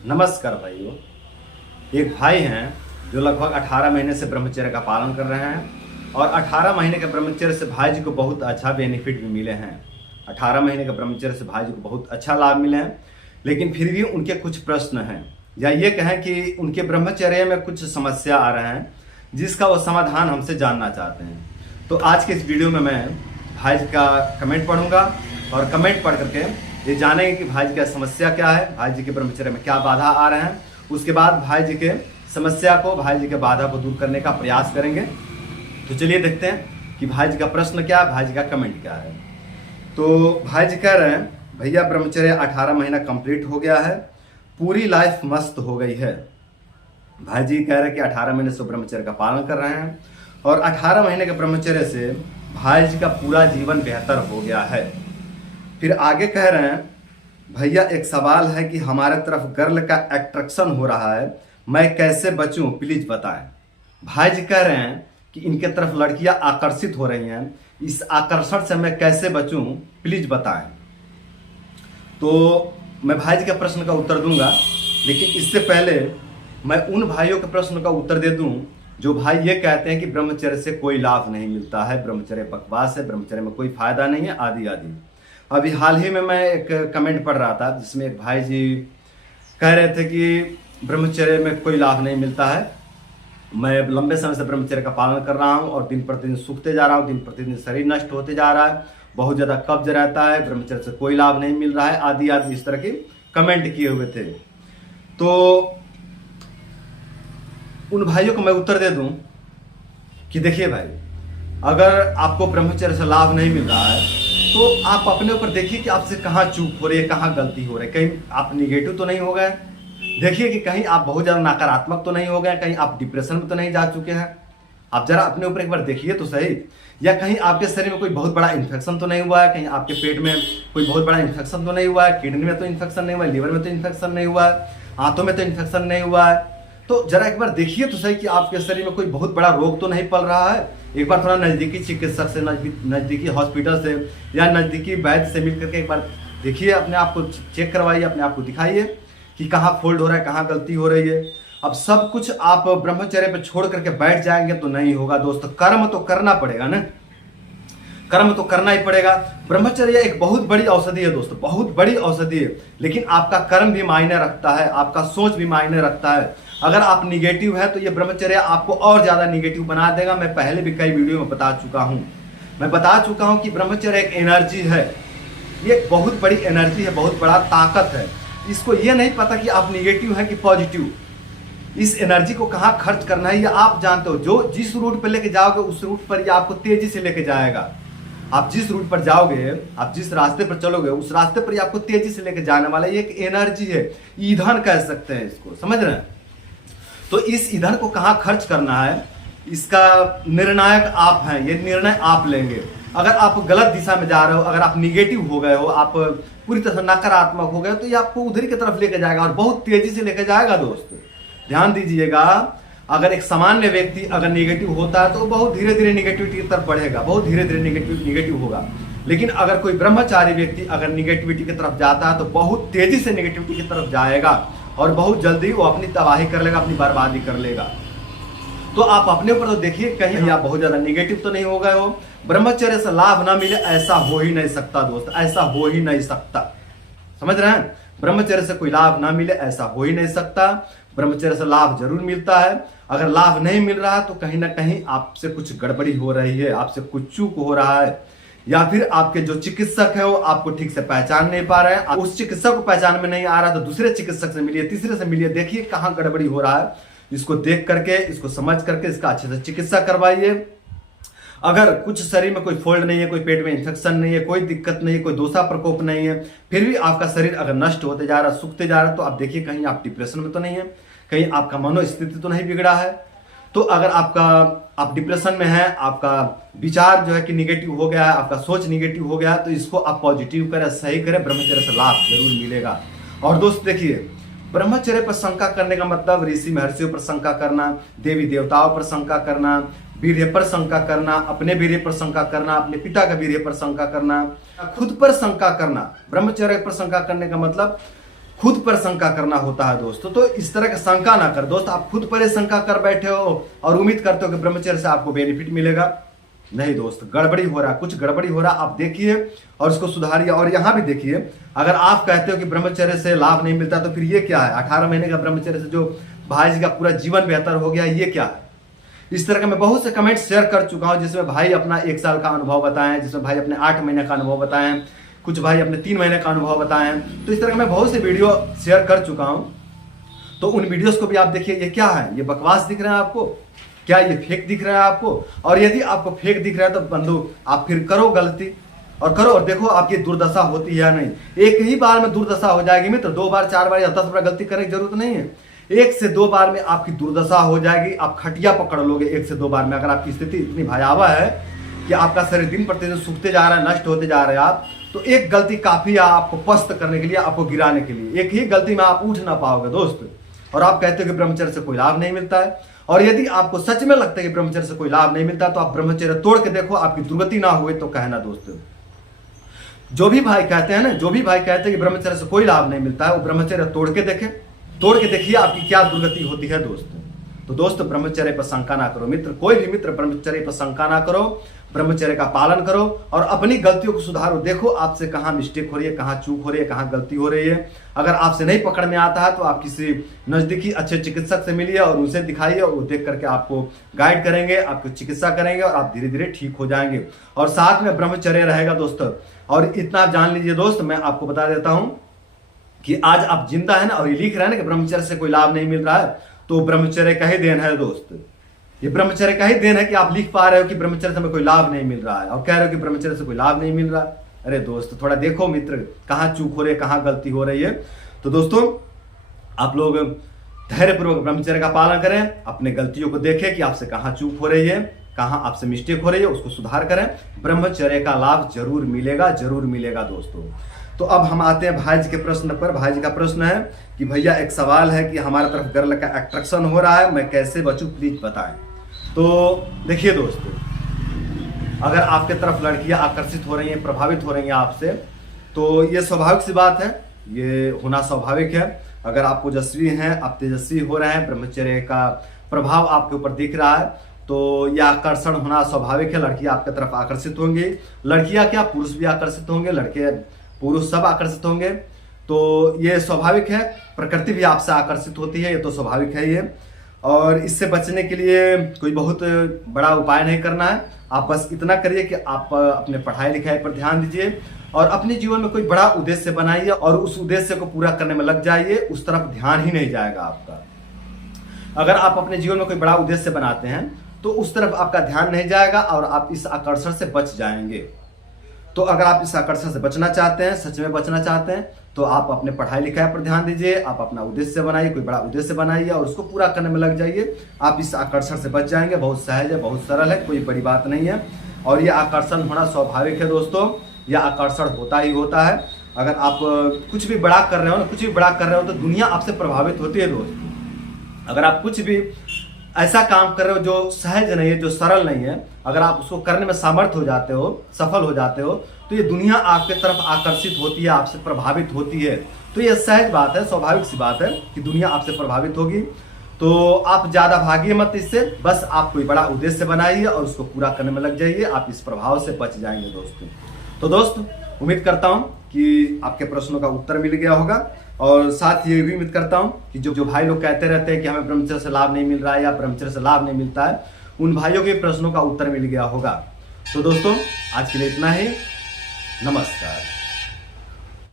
नमस्कार भाइयों। एक भाई हैं जो लगभग 18 महीने से ब्रह्मचर्य का पालन कर रहे हैं और 18 महीने के ब्रह्मचर्य से भाई जी को बहुत अच्छा बेनिफिट भी मिले हैं। 18 महीने के ब्रह्मचर्य से भाई जी को बहुत अच्छा लाभ मिले हैं, लेकिन फिर भी उनके कुछ प्रश्न हैं, या ये कहें कि उनके ब्रह्मचर्य में कुछ समस्या आ रहे हैं जिसका वो समाधान हमसे जानना चाहते हैं। तो आज के इस वीडियो में मैं भाई जी का कमेंट पढ़ूंगा और कमेंट पढ़ करके ये जानेंगे कि भाई जी का समस्या क्या है, भाई जी के ब्रह्मचर्य में क्या बाधा आ रहे हैं। उसके बाद भाई जी के समस्या को, भाई जी के बाधा को दूर करने का प्रयास करेंगे। तो चलिए देखते हैं कि भाई जी का प्रश्न क्या है, भाई जी का कमेंट क्या है। तो भाई जी कह रहे हैं, भैया ब्रह्मचर्य 18 महीना कंप्लीट हो गया है, पूरी लाइफ मस्त हो गई है। भाई जी कह रहे हैं कि 18 महीने से ब्रह्मचर्य का पालन कर रहे हैं और 18 महीने के ब्रह्मचर्य से भाई जी का पूरा जीवन बेहतर हो गया है। फिर आगे कह रहे हैं, भैया एक सवाल है कि हमारे तरफ गर्ल का अट्रैक्शन हो रहा है, मैं कैसे बचूं, प्लीज बताएं। भाई जी कह रहे हैं कि इनके तरफ लड़कियां आकर्षित हो रही हैं, इस आकर्षण से मैं कैसे बचूं, प्लीज बताएं। तो मैं भाई जी के प्रश्न का उत्तर दूंगा, लेकिन इससे पहले मैं उन भाइयों के प्रश्न का उत्तर दे दूं जो भाई ये कहते हैं कि ब्रह्मचर्य से कोई लाभ नहीं मिलता है, ब्रह्मचर्य बकवास है, ब्रह्मचर्य में कोई फायदा नहीं है, आदि आदि। अभी हाल ही में मैं एक कमेंट पढ़ रहा था जिसमें एक भाई जी कह रहे थे कि ब्रह्मचर्य में कोई लाभ नहीं मिलता है, मैं लंबे समय से ब्रह्मचर्य का पालन कर रहा हूँ और दिन प्रतिदिन सूखते जा रहा हूँ, दिन प्रतिदिन शरीर नष्ट होते जा रहा है, बहुत ज़्यादा कब्ज रहता है, ब्रह्मचर्य से कोई लाभ नहीं मिल रहा है, आदि आदि इस तरह के कमेंट किए हुए थे। तो उन भाइयों को मैं उत्तर दे दूं कि देखिए भाई, अगर आपको ब्रह्मचर्य से लाभ नहीं मिल रहा है तो आप अपने ऊपर देखिए कि आपसे कहाँ चूक हो रही है, कहाँ गलती हो रही है। कहीं आप निगेटिव तो नहीं हो गए, देखिए कि कहीं आप बहुत ज़्यादा नकारात्मक तो नहीं हो गए, कहीं आप डिप्रेशन में तो नहीं जा चुके हैं। आप जरा अपने ऊपर एक बार देखिए तो सही। या कहीं आपके शरीर में कोई बहुत बड़ा इन्फेक्शन तो नहीं हुआ है, कहीं आपके पेट में कोई बहुत बड़ा इन्फेक्शन तो नहीं हुआ है, किडनी में तो इन्फेक्शन नहीं हुआ है, लीवर में तो इन्फेक्शन नहीं हुआ है, आंतों में तो इन्फेक्शन नहीं हुआ है। तो जरा एक बार देखिए तो सही कि आपके शरीर में कोई बहुत बड़ा रोग तो नहीं पल रहा है। एक बार थोड़ा नज़दीकी चिकित्सक से, नज़दीकी हॉस्पिटल से या नज़दीकी वैद्य से मिल करके एक बार देखिए, अपने आप को चेक करवाइए, अपने आप को दिखाइए कि कहाँ फोल्ड हो रहा है, कहाँ गलती हो रही है। अब सब कुछ आप ब्रह्मचर्य पे छोड़ करके बैठ जाएंगे तो नहीं होगा दोस्तों, कर्म तो करना पड़ेगा ना, कर्म तो करना ही पड़ेगा। ब्रह्मचर्य एक बहुत बड़ी औषधि है दोस्तों, बहुत बड़ी औषधि है, लेकिन आपका कर्म भी मायने रखता है, आपका सोच भी मायने रखता है। अगर आप निगेटिव है तो ये ब्रह्मचर्य आपको और ज्यादा निगेटिव बना देगा। मैं पहले भी कई वीडियो में बता चुका हूं, मैं बता चुका हूं कि ब्रह्मचर्य एक एनर्जी है, ये एक बहुत बड़ी एनर्जी है, बहुत बड़ा ताकत है। इसको ये नहीं पता कि आप निगेटिव है कि पॉजिटिव, इस एनर्जी को कहाँ खर्च करना है ये आप जानते हो। जो जिस रूट पर लेके जाओगे उस रूट पर ये आपको तेजी से लेके जाएगा। आप जिस रूट पर जाओगे, आप जिस रास्ते पर चलोगे उस रास्ते पर ये आपको तेजी से लेके जाने वाला है। ये एक एनर्जी है, ईंधन कह सकते हैं इसको, समझ रहे हैं। तो इस ईंधन को कहाँ खर्च करना है इसका निर्णायक आप हैं, ये निर्णय आप लेंगे। अगर आप गलत दिशा में जा रहे हो, अगर आप निगेटिव हो गए हो, आप पूरी तरह से नकारात्मक हो गए तो ये आपको उधर की तरफ लेके जाएगा और बहुत तेजी से लेके जाएगा। दोस्त ध्यान दीजिएगा, अगर एक सामान्य व्यक्ति अगर निगेटिव होता है तो बहुत धीरे धीरे निगेटिविटी की तरफ बढ़ेगा, बहुत धीरे धीरे निगेटिव होगा। लेकिन अगर कोई ब्रह्मचारी व्यक्ति अगर निगेटिविटी की तरफ जाता है तो बहुत तेजी से निगेटिविटी की तरफ जाएगा और बहुत जल्दी वो अपनी तबाही कर लेगा, अपनी बर्बादी कर लेगा। तो आप अपने ऊपर तो देखिए कहीं आप बहुत ज्यादा निगेटिव तो नहीं हो गए हो। ब्रह्मचर्य से लाभ ना मिले ऐसा हो ही नहीं सकता दोस्त, ऐसा हो ही नहीं सकता, समझ रहे हैं। ब्रह्मचर्य से कोई लाभ ना मिले ऐसा हो ही नहीं सकता। ब्रह्मचर्य से लाभ जरूर मिलता है। अगर लाभ नहीं मिल रहा है तो कहीं ना कहीं आपसे कुछ गड़बड़ी हो रही है, आपसे कुछ चूक हो रहा है, या फिर आपके जो चिकित्सक है वो आपको ठीक से पहचान नहीं पा रहे हैं। उस चिकित्सक को पहचान में नहीं आ रहा तो दूसरे चिकित्सक से मिलिए, तीसरे से मिलिए, देखिए कहाँ गड़बड़ी हो रहा है। इसको देख करके, इसको समझ करके इसका अच्छे से चिकित्सा करवाइए। अगर कुछ शरीर में कोई फोल्ड नहीं है, कोई पेट में इंफेक्शन नहीं है, कोई दिक्कत नहीं है, कोई दोषा प्रकोप नहीं है, फिर भी आपका शरीर अगर नष्ट होते जा रहा है, सूखते जा रहा है, तो आप देखिए कहीं आप डिप्रेशन में तो नहीं है, कहीं आपका मनोस्थिति तो नहीं बिगड़ा है। तो अगर आप डिप्रेशन में हैं, आपका विचार जो है कि निगेटिव हो गया है, आपका सोच निगेटिव हो गया है, तो इसको आप पॉजिटिव करें, सही करें, ब्रह्मचर्य से लाभ जरूर मिलेगा। और दोस्त देखिए, ब्रह्मचर्य पर शंका करने का मतलब ऋषि महर्षियों पर शंका करना, देवी देवताओं पर शंका करना, वीर्य पर शंका करना, अपने वीर्य पर शंका करना, अपने पिता का वीर्य पर शंका करना, खुद पर शंका करना। ब्रह्मचर्य पर शंका करने का मतलब खुद पर शंका करना होता है दोस्तों। तो इस तरह का शंका ना कर दोस्त। आप खुद पर ही शंका कर बैठे हो और उम्मीद करते हो कि ब्रह्मचर्य से आपको बेनिफिट मिलेगा। नहीं दोस्त, गड़बड़ी हो रहा है, कुछ गड़बड़ी हो रहा है। आप देखिए और इसको सुधारिए। और यहाँ भी देखिए, अगर आप कहते हो कि ब्रह्मचर्य से लाभ नहीं मिलता तो फिर ये क्या है? 18 महीने का ब्रह्मचर्य से जो भाई जी का पूरा जीवन बेहतर हो गया, ये क्या है? इस तरह का मैं बहुत से कमेंट शेयर कर चुका हूं, जिसमें भाई अपना 1 साल का अनुभव बताएं, जिसमें भाई अपने 8 महीने का अनुभव बताएं, कुछ भाई अपने 3 महीने का अनुभव बताएं। तो इस तरह का मैं बहुत से वीडियो शेयर कर चुका हूं। तो उन वीडियोस को भी आप देखिए। ये क्या है? ये बकवास दिख रहा है आपको? क्या ये फेक दिख रहा है आपको? और यदि आपको फेक दिख रहा है तो बंधु आप फिर करो गलती और करो और देखो आपकी दुर्दशा होती है या नहीं। एक ही बार में दुर्दशा हो जाएगी मित्र, 2 बार 4 बार या 10 बार गलती करने की जरूरत नहीं है। 1 से 2 बार में आपकी दुर्दशा हो जाएगी। आप खटिया पकड़ लोगे 1 से 2 बार में। अगर आपकी स्थिति इतनी भयावह है कि आपका शरीर दिन प्रतिदिन सूखते जा रहा है, नष्ट होते जा रहे हैं आप, तो एक गलती काफी है आपको पस्त करने के लिए, आपको गिराने के लिए। एक ही गलती में आप उठ ना पाओगे दोस्त। और आप कहते हो कि ब्रह्मचर्य से कोई लाभ नहीं मिलता है। और यदि आपको सच में लगता है कि ब्रह्मचर्य से कोई लाभ नहीं मिलता तो आप ब्रह्मचर्य तोड़ के देखो, आपकी दुर्गति ना हुए तो कहना दोस्त। जो भी भाई कहते हैं ना, जो भी भाई कहते हैं कि ब्रह्मचर्य से कोई लाभ नहीं मिलता है, वो ब्रह्मचर्य तोड़ के देखे, तोड़ के देखिए आपकी क्या दुर्गति होती है दोस्त। तो दोस्त ब्रह्मचर्य पर शंका ना करो मित्र। कोई भी मित्र ब्रह्मचर्य पर शंका ना करो, ब्रह्मचर्य का पालन करो और अपनी गलतियों को सुधारो। देखो आपसे कहाँ मिस्टेक हो रही है, कहाँ चूक हो रही है, कहाँ गलती हो रही है। अगर आपसे नहीं पकड़ में आता है तो आप किसी नजदीकी अच्छे चिकित्सक से मिलिए और उनसे दिखाइए। और वो देख करके आपको गाइड करेंगे, आपको चिकित्सा करेंगे और आप धीरे धीरे ठीक हो जाएंगे। और साथ में ब्रह्मचर्य रहेगा दोस्तों। और इतना आप जान लीजिए दोस्त, मैं आपको बता देता हूं कि आज आप जिंदा है ना और ये लिख रहे हैं ना कि ब्रह्मचर्य से कोई लाभ नहीं मिल रहा है, तो ब्रह्मचर्य का ही देन है दोस्त। ये ब्रह्मचर्य का ही देन है कि आप लिख पा रहे हो कि ब्रह्मचर्य से हमें कोई लाभ नहीं मिल रहा है और कह रहे हो कि ब्रह्मचर्य से कोई लाभ नहीं मिल रहा है। अरे दोस्त थोड़ा देखो मित्र, कहाँ चूक हो रही है, कहाँ गलती हो रही है। तो दोस्तों आप लोग धैर्यपूर्वक ब्रह्मचर्य का पालन करें, अपने गलतियों को देखें कि आपसे कहाँ चूक हो रही है, कहाँ आपसे मिस्टेक हो रही है, उसको सुधार करें। ब्रह्मचर्य का लाभ जरूर मिलेगा, जरूर मिलेगा दोस्तों। तो अब हम आते हैं भाई जी के प्रश्न पर। भाई जी का प्रश्न है कि भैया एक सवाल है कि हमारे तरफ गर्ल का अट्रैक्शन हो रहा है, मैं कैसे बचूं, प्लीज बताएं। तो देखिए दोस्तों, अगर आपके तरफ लड़कियां आकर्षित हो रही हैं, प्रभावित हो रही हैं आपसे, तो ये स्वाभाविक सी बात है, ये होना स्वाभाविक है। अगर आप ओजस्वी हैं, आप तेजस्वी हो रहे हैं, ब्रह्मचर्य का प्रभाव आपके ऊपर दिख रहा है, तो यह आकर्षण होना स्वाभाविक है। लड़कियां आपके तरफ आकर्षित होंगी। लड़कियां क्या, पुरुष भी आकर्षित होंगे, लड़के पुरुष सब आकर्षित होंगे। तो ये स्वाभाविक है। प्रकृति भी आपसे आकर्षित होती है, ये तो स्वाभाविक है ये। और इससे बचने के लिए कोई बहुत बड़ा उपाय नहीं करना है। आप बस इतना करिए कि आप अपने पढ़ाई लिखाई पर ध्यान दीजिए और अपने जीवन में कोई बड़ा उद्देश्य बनाइए और उस उद्देश्य को पूरा करने में लग जाइए। उस तरफ ध्यान ही नहीं जाएगा आपका। अगर आप अपने जीवन में कोई बड़ा उद्देश्य बनाते हैं तो उस तरफ आपका ध्यान नहीं जाएगा और आप इस आकर्षण से बच जाएंगे। तो अगर आप इस आकर्षण से बचना चाहते हैं, सच में बचना चाहते हैं, तो आप अपने पढ़ाई लिखाई पर ध्यान दीजिए। आप अपना उद्देश्य बनाइए, कोई बड़ा उद्देश्य बनाइए और उसको पूरा करने में लग जाइए। आप इस आकर्षण से बच जाएंगे। बहुत सहज है, बहुत सरल है, कोई बड़ी बात नहीं है। और यह आकर्षण होना स्वाभाविक है दोस्तों। यह आकर्षण होता ही होता है। अगर आप कुछ भी बड़ा कर रहे हो ना, कुछ भी बड़ा कर रहे हो तो दुनिया आपसे प्रभावित होती है दोस्त। अगर आप कुछ भी ऐसा काम कर रहे हो जो सहज नहीं है, जो सरल नहीं है, अगर आप उसको करने में सामर्थ्य हो जाते हो, सफल हो जाते हो, तो ये दुनिया आपके तरफ आकर्षित होती है, आपसे प्रभावित होती है। तो ये सहज बात है, स्वाभाविक सी बात है कि दुनिया आपसे प्रभावित होगी। तो आप ज्यादा भागिए मत इससे, बस आप कोई बड़ा उद्देश्य बनाइए और उसको पूरा करने में लग जाइए। आप इस प्रभाव से बच जाएंगे दोस्तों। तो दोस्त उम्मीद करता हूं कि आपके प्रश्नों का उत्तर मिल गया होगा। और साथ ये भी उम्मीद करता हूं कि जो भाई लोग कहते रहते हैं कि हमें ब्रह्मचर्य से लाभ नहीं मिल रहा है या ब्रह्मचर्य से लाभ नहीं मिलता है, उन भाइयों के प्रश्नों का उत्तर मिल गया होगा। तो दोस्तों आज के लिए इतना ही। नमस्कार।